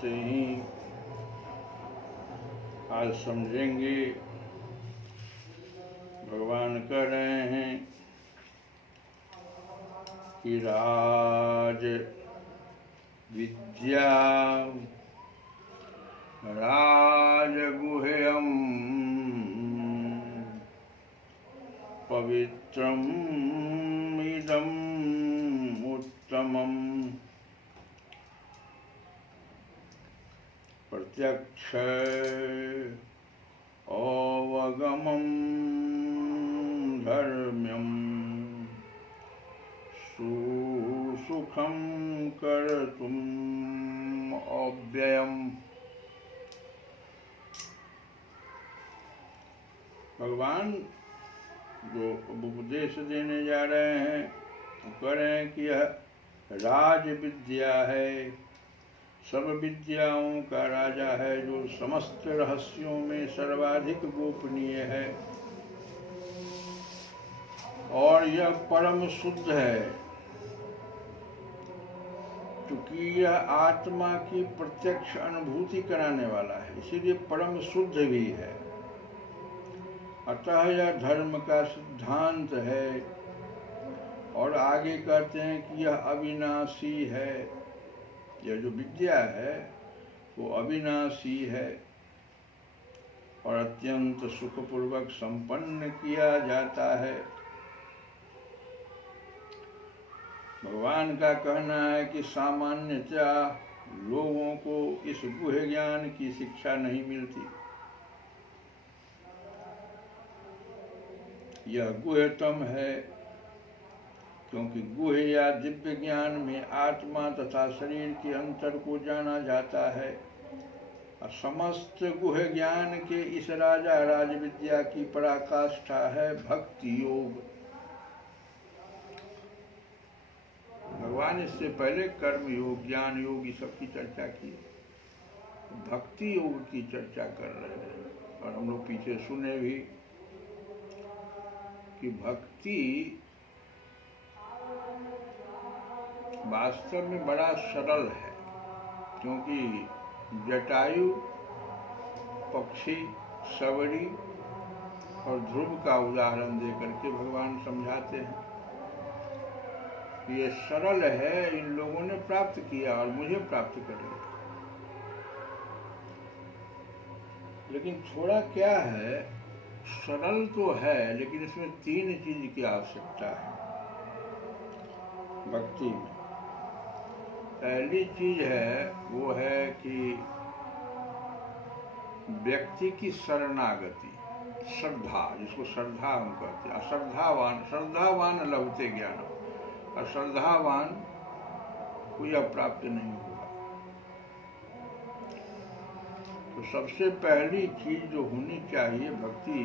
से ही आज समझेंगे। भगवान कह रहे हैं कि राज विद्या राजगुह्यं पवित्रम् इदम् उत्तमम्। प्रत्यक्ष अवगमं धर्म्यं सुसुखं कर्तुम् अव्ययम्। भगवान जो उपदेश देने जा रहे हैं वो कह रहे हैं कि यह राज विद्या है, सब विद्याओं का राजा है, जो समस्त रहस्यों में सर्वाधिक गोपनीय है और यह परम शुद्ध है, क्योंकि यह आत्मा की प्रत्यक्ष अनुभूति कराने वाला है, इसीलिए परम शुद्ध भी है। अतः यह धर्म का सिद्धांत है। और आगे कहते हैं कि यह अविनाशी है, यह जो विद्या है वो अविनाशी है। और अत्यंत सुखपूर्वक संपन्न किया जाता है। भगवान का कहना है कि सामान्यतः लोगों को इस गुह्य ज्ञान की शिक्षा नहीं मिलती। यह गुह्यतम है, क्योंकि गुह्य या दिव्य ज्ञान में आत्मा तथा शरीर के अंतर को जाना जाता है। और समस्त गुह्य ज्ञान के इस राजा राजविद्या की पराकाष्ठा है भक्ति योग। भगवान इससे पहले कर्म योग, ज्ञान योग, ये सब की चर्चा की, भक्ति योग की चर्चा कर रहे हैं। और हम लोग पीछे सुने भी कि भक्ति वास्तव में बड़ा सरल है, क्योंकि जटायु, पक्षी, सवरी और ध्रुव का उदाहरण देकर के भगवान समझाते हैं। ये सरल है, इन लोगों ने प्राप्त किया और मुझे प्राप्त कर लिया। लेकिन थोड़ा क्या है, सरल तो है, लेकिन इसमें 3 चीज की आवश्यकता है भक्ति में। पहली चीज है वो है कि व्यक्ति की शरणागति, श्रद्धा, जिसको श्रद्धा हम कहते हैं। श्रद्धावान लभते ज्ञान, और श्रद्धावान को यह प्राप्त नहीं होगा। तो सबसे पहली चीज जो होनी चाहिए भक्ति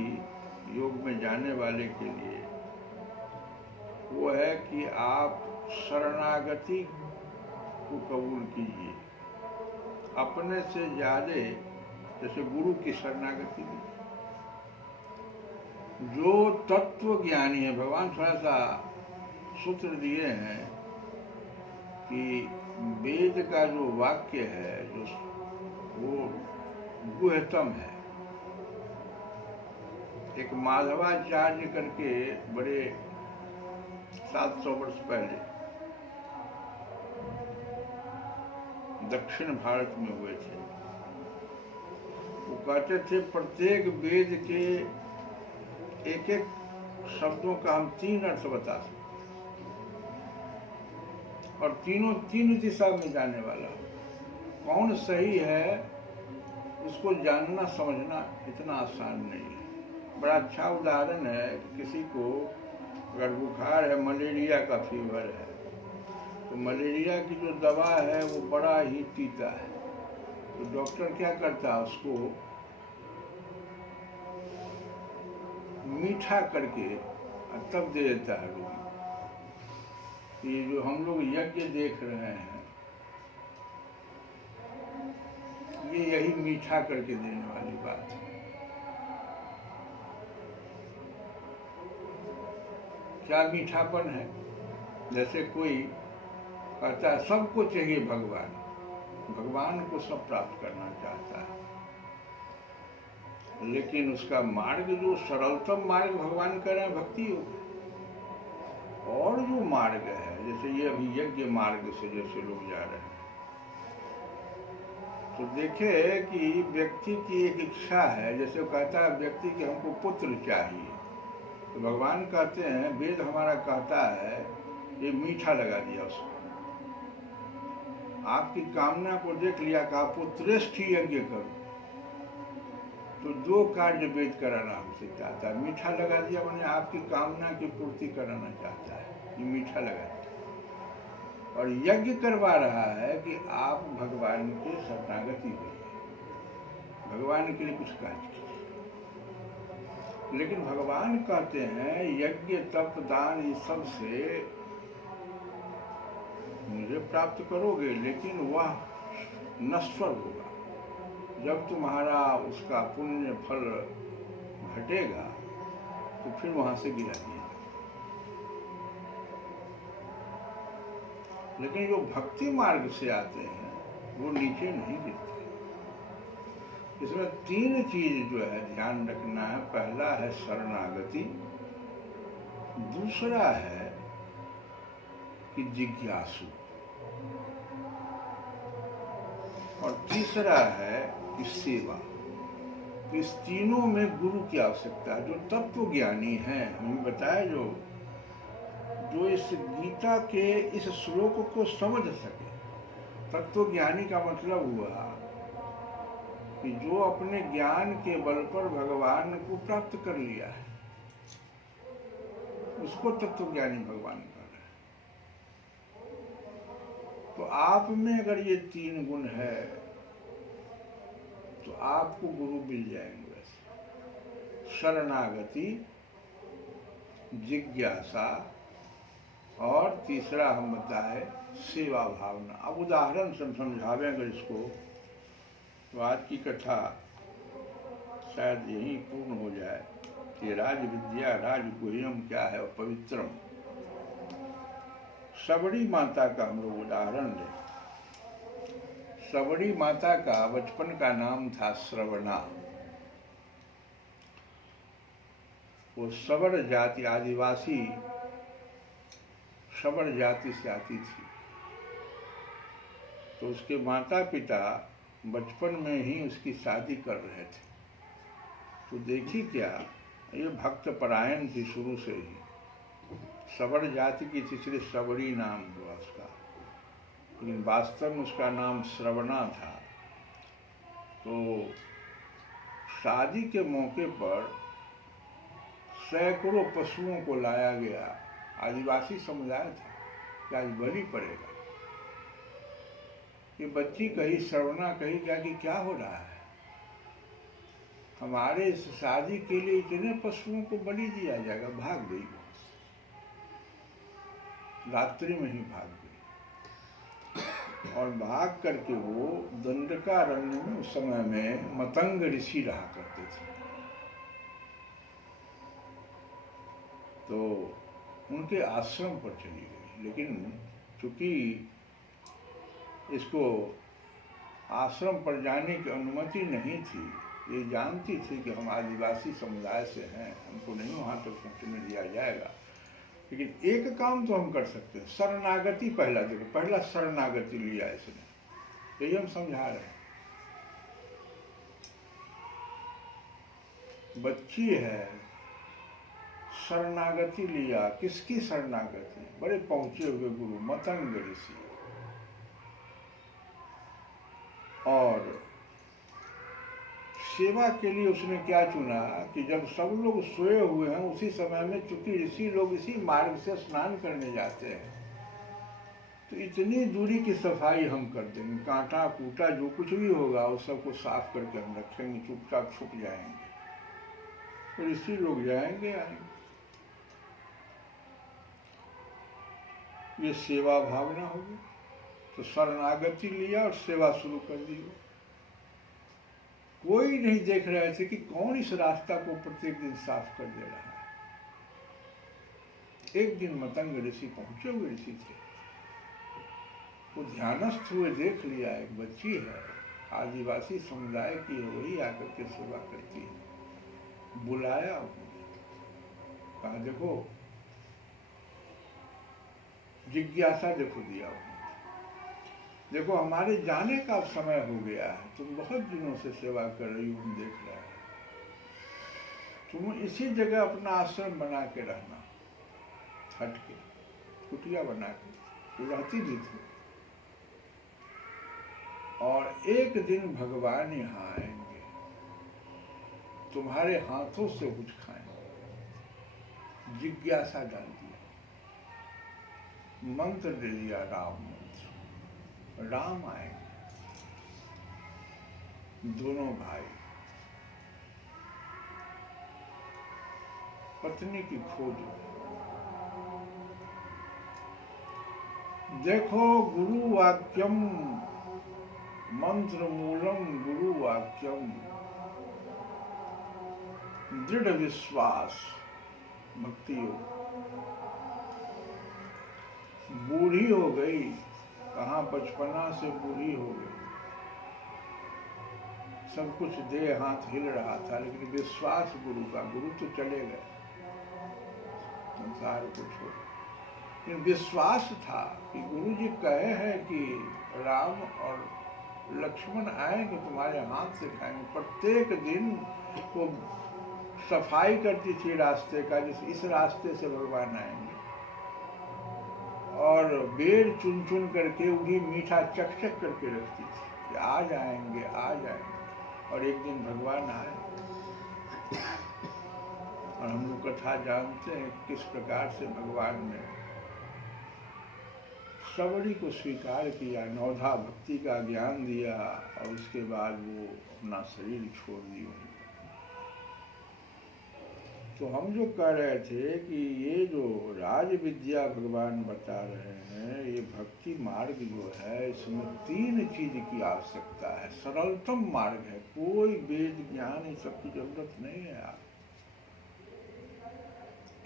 योग में जाने वाले के लिए, वो है कि आप शरणागति को कबूल कीजिए। अपने से ज्यादा, जैसे गुरु की शरणागति की। जो तत्व ज्ञानी है, भगवान थोड़ा सा सूत्र दिए हैं कि वेद का जो वाक्य है, जो वो गुह्यतम है। एक माधवाचार्य करके बड़े 700 वर्ष पहले दक्षिण भारत में हुए थे। वो कहते थे प्रत्येक वेद के एक एक शब्दों का हम 3 अर्थ बता सकते, और तीनों 3 दिशा में जाने वाला। कौन सही है उसको जानना समझना इतना आसान नहीं है। बड़ा अच्छा उदाहरण है कि किसी को अगर बुखार है, मलेरिया का फीवर है, तो मलेरिया की जो दवा है वो बड़ा ही तीता है। तो डॉक्टर क्या करता है, उसको मीठा करके तब दे देता है रोगी। ये जो हम लोग यज्ञ देख रहे हैं, ये यही मीठा करके देने वाली बात है। क्या मीठापन है? जैसे कोई कहता है सबको चाहिए भगवान, भगवान को सब प्राप्त करना चाहता है, लेकिन उसका मार्ग जो सरलतम मार्ग भगवान कह रहे हैं भक्ति योग। और जो मार्ग है, जैसे ये अभी यज्ञ मार्ग से जैसे लोग जा रहे हैं, तो देखे कि व्यक्ति की एक इच्छा है। जैसे वो कहता है व्यक्ति कि हमको पुत्र चाहिए, तो भगवान कहते हैं, वेद हमारा कहता है ये मीठा लगा दिया उसको। आपकी कामना को देख लिया, कहा पुत्रेष्ठ यज्ञ करो। तो जो कार्य वेद कराना हमसे चाहता है, मीठा लगा दिया, मैंने आपकी कामना की पूर्ति कराना चाहता है, ये मीठा लगा दिया। और यज्ञ करवा रहा है कि आप भगवान के शरणागति करिए, भगवान के लिए कुछ कार्य कीजिए। लेकिन भगवान कहते हैं यज्ञ तप दान इस सब से मुझे प्राप्त करोगे, लेकिन वह नश्वर होगा। जब तुम्हारा उसका पुण्य फल घटेगा तो फिर वहां से गिरा दिया। लेकिन जो भक्ति मार्ग से आते हैं वो नीचे नहीं गिरते। इसमें 3 चीज जो है ध्यान रखना है। पहला है शरणागति, दूसरा है कि जिज्ञासु, और तीसरा है कि सेवा। इस तीनों में गुरु की आवश्यकता है, जो तत्व ज्ञानी है। हमें बताया जो इस गीता के इस श्लोक को समझ सके। तत्व ज्ञानी का मतलब हुआ कि जो अपने ज्ञान के बल पर भगवान को प्राप्त कर लिया है, उसको तत्व ज्ञानी भगवान कर रहे हैं। तो आप में अगर ये तीन गुण है तो आपको गुरु मिल जाएंगे। वैसे शरणागति, जिज्ञासा और तीसरा हम बताए सेवा भावना। अब उदाहरण से समझावें अगर इसको, तो आज की कथा शायद यही पूर्ण हो जाए कि राज विद्या राजगुह्यम क्या है और पवित्रम। सबरी माता का हम लोग उदाहरण लें। सबरी माता का बचपन का नाम था श्रवणा। वो सबर जाति, आदिवासी सबर जाति से आती थी। तो उसके माता पिता बचपन में ही उसकी शादी कर रहे थे। तो देखी क्या, ये भक्त परायण थी शुरू से ही, सबर जाति की थी, इसलिए सबरी नाम हुआ उसका, लेकिन वास्तव में उसका नाम श्रवणा था। तो शादी के मौके पर सैकड़ों पशुओं को लाया गया। आदिवासी समुदाय था कि आज बलि पड़ेगा। ये बच्ची कही, श्रवणा कही क्या कि क्या हो रहा है, हमारे इस शादी के लिए इतने पशुओं को बलि दिया जाएगा। भाग गई, रात्रि में ही भाग गई। और भाग करके वो दंडकारण्य में उस समय में मतंग ऋषि रहा करते थे। तो उनके आश्रम पर चली गई, लेकिन चूंकि इसको आश्रम पर जाने की अनुमति नहीं थी, ये जानती थी कि हम आदिवासी समुदाय से हैं, हमको नहीं वहाँ तक पहुँचने दिया जाएगा। लेकिन एक काम तो हम कर सकते हैं, शरणागति पहला। देखो, पहला शरणागति लिया इसने, यही हम समझा रहे हैं। बच्ची है, शरणागति लिया। किसकी शरणागति? बड़े पहुंचे हुए गुरु मतंग ऋषि। और सेवा के लिए उसने क्या चुना कि जब सब लोग सोए हुए हैं, उसी समय में चूंकि ऋषि लोग इसी मार्ग से स्नान करने जाते हैं, तो इतनी दूरी की सफाई हम कर देंगे, कांटा कूटा जो कुछ भी होगा उस सबको साफ करके हम रखेंगे, चुपचाप छुप जाएंगे। तो ऋषि लोग जाएंगे आएंगे। ये सेवा भावना होगी। तो शरणागति लिया और सेवा शुरू कर दी। कोई नहीं देख रहे थे कि कौन इस रास्ता को प्रत्येक दिन साफ कर दे रहा है। एक दिन मतंग ऋषि पहुंचे हुए ऋषि थे, वो ध्यानस्थ हुए, देख लिया एक बच्ची है, आदिवासी समुदाय की है, वही आकर के सेवा करती है। बुलाया, कहा देखो, जिज्ञासा देखो दिया उन्होंने, देखो हमारे जाने का समय हो गया है, तुम बहुत दिनों से सेवा कर रही हो, हम देख रहे हैं, तुम इसी जगह अपना आश्रम बना के रहना, हट के कुटिया बना के, तो रहती भी थी। और एक दिन भगवान यहाँ आएंगे, तुम्हारे हाथों से कुछ खाएंगे। जिज्ञासा डाल दिया, मंत्र दे दिया, राम मंत्र, राम आएंगे। दोनों भाई पत्नी की खोज। देखो, गुरु वाक्यम मंत्र मूलम, गुरु वाक्यम दृढ़ विश्वास, भक्ति योग। बूढ़ी हो गई, कहाँ बचपना से बूढ़ी हो गई, सब कुछ देह हाथ हिल रहा था, लेकिन विश्वास गुरु का, गुरु तो चले गए संसार को छोड़, लेकिन विश्वास था कि गुरु जी कहे हैं कि राम और लक्ष्मण आएंगे, तुम्हारे हाथ से खाएंगे। प्रत्येक दिन वो सफाई करती थी रास्ते का, जिस इस रास्ते से भगवान आएंगे, और बेर चुन चुन करके उन्हें मीठा चख चख करके रखती थी कि आ जाएंगे आ जाएंगे। और एक दिन भगवान आए, और हम लोग कथा जानते हैं किस प्रकार से भगवान ने सबरी को स्वीकार किया, नवधा भक्ति का ज्ञान दिया, और उसके बाद वो अपना शरीर छोड़ दिया। तो हम जो कह रहे थे कि ये जो राज विद्या भगवान बता रहे हैं, ये भक्ति मार्ग जो है, इसमें 3 चीज की आवश्यकता है। सरलतम मार्ग है, कोई वेद ज्ञान इन सब की जरूरत नहीं है।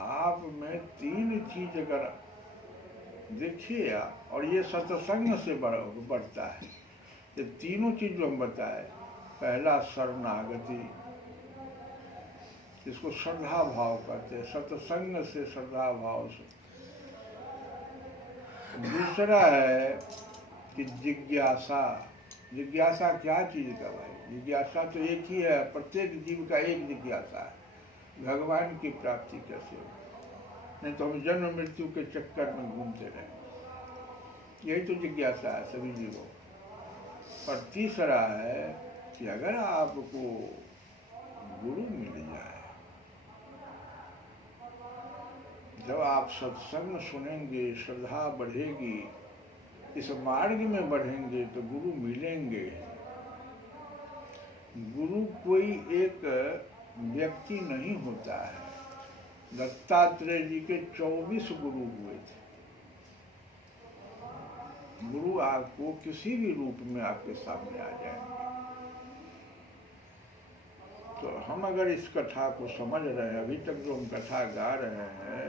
आप में 3 चीज अगर देखिए आप, और ये सत्संग से बढ़ता है। ये तीनों चीज जो हम बताए, पहला शरणागति, इसको श्रद्धा भाव कहते हैं, सत्संग से श्रद्धा भाव से। दूसरा है कि जिज्ञासा। जिज्ञासा क्या चीज का भाई? जिज्ञासा तो एक ही है, प्रत्येक जीव का एक जिज्ञासा है, भगवान की प्राप्ति कैसे हो। नहीं तो हम जन्म मृत्यु के चक्कर में घूमते रहे, यही तो जिज्ञासा है सभी जीवों। और तीसरा है कि अगर आपको गुरु मिल जाए, जब आप सत्संग सुनेंगे, श्रद्धा बढ़ेगी, इस मार्ग में बढ़ेंगे, तो गुरु मिलेंगे। गुरु कोई एक व्यक्ति नहीं होता है। दत्तात्रेय जी के 24 गुरु हुए थे। गुरु आपको किसी भी रूप में आपके सामने आ जाएंगे। तो हम अगर इस कथा को समझ रहे हैं, अभी तक जो हम कथा गा रहे हैं,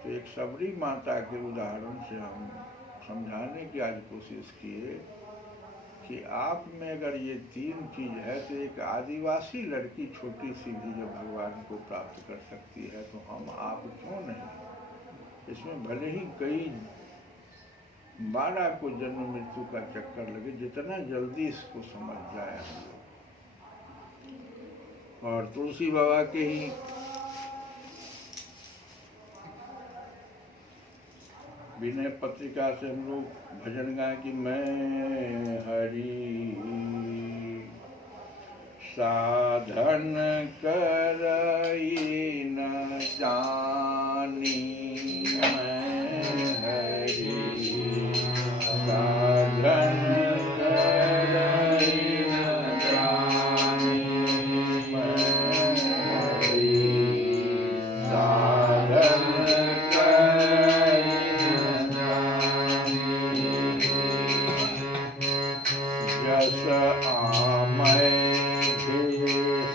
तो एक सबरी माता के उदाहरण से हम समझाने की आज कोशिश किए कि आप में अगर ये 3 चीज है, तो एक आदिवासी लड़की छोटी सी भी जो भगवान को प्राप्त कर सकती है, तो हम आप क्यों नहीं? इसमें भले ही कई 12 को जन्म मृत्यु का चक्कर लगे, जितना जल्दी इसको समझ जाए हम लोग। और तुलसी बाबा के ही विनय पत्रिका से हम लोग भजन गाए कि मैं हरि साधन करई न जानी, मैं हरि साधन करई न जानी, मैं हरि साधन जस आमय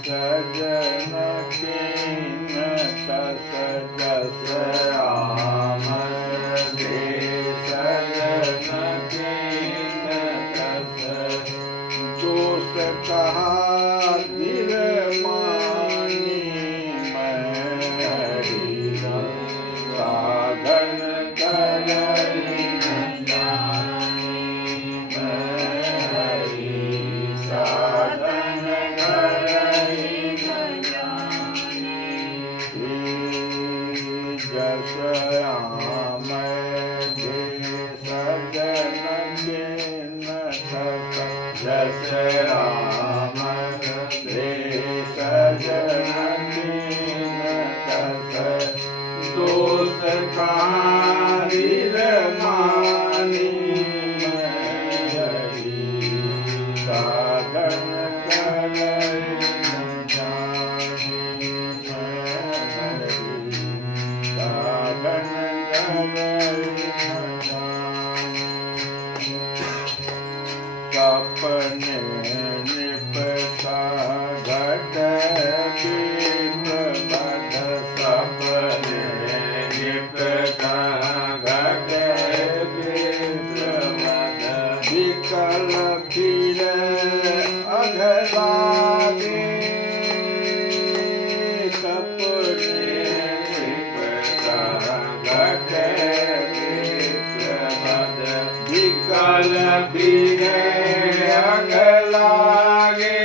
सजन किन तस, जस आमय सजन किन तस, दोष कहा दिल मानी, मैं हरि साधन करई न जानी, साधन करई न जानी। जस आमय सजन किन तस, जस आमय सजन किन तस, दोष कारिल मानी, साधन करई न जानी, साधन करई न जानी। सपने निपटा घट बिन बध, सपने निपटा घट बिन बध, विकल फिर अघलागे, सपने निपटा घट बिन बध, विकल फिर अघलागे।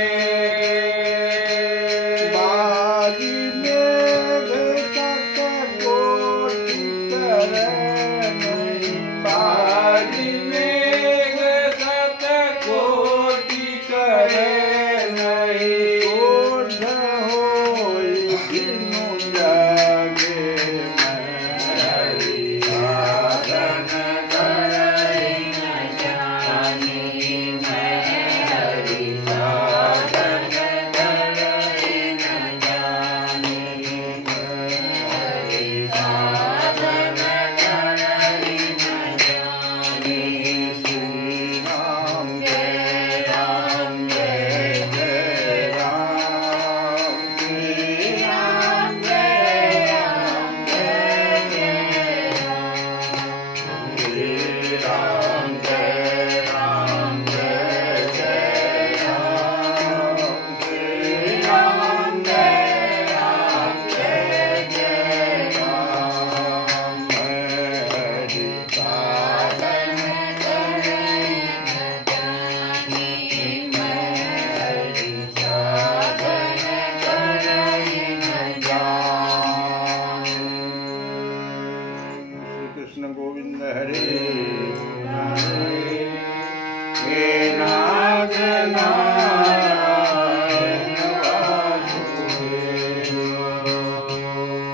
नाथ नारायण